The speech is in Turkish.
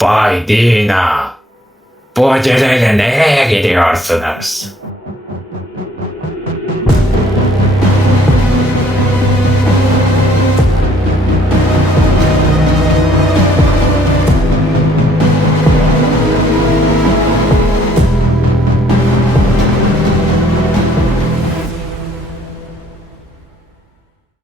Bay Dina. Bu aceleyle nereye gidiyorsunuz?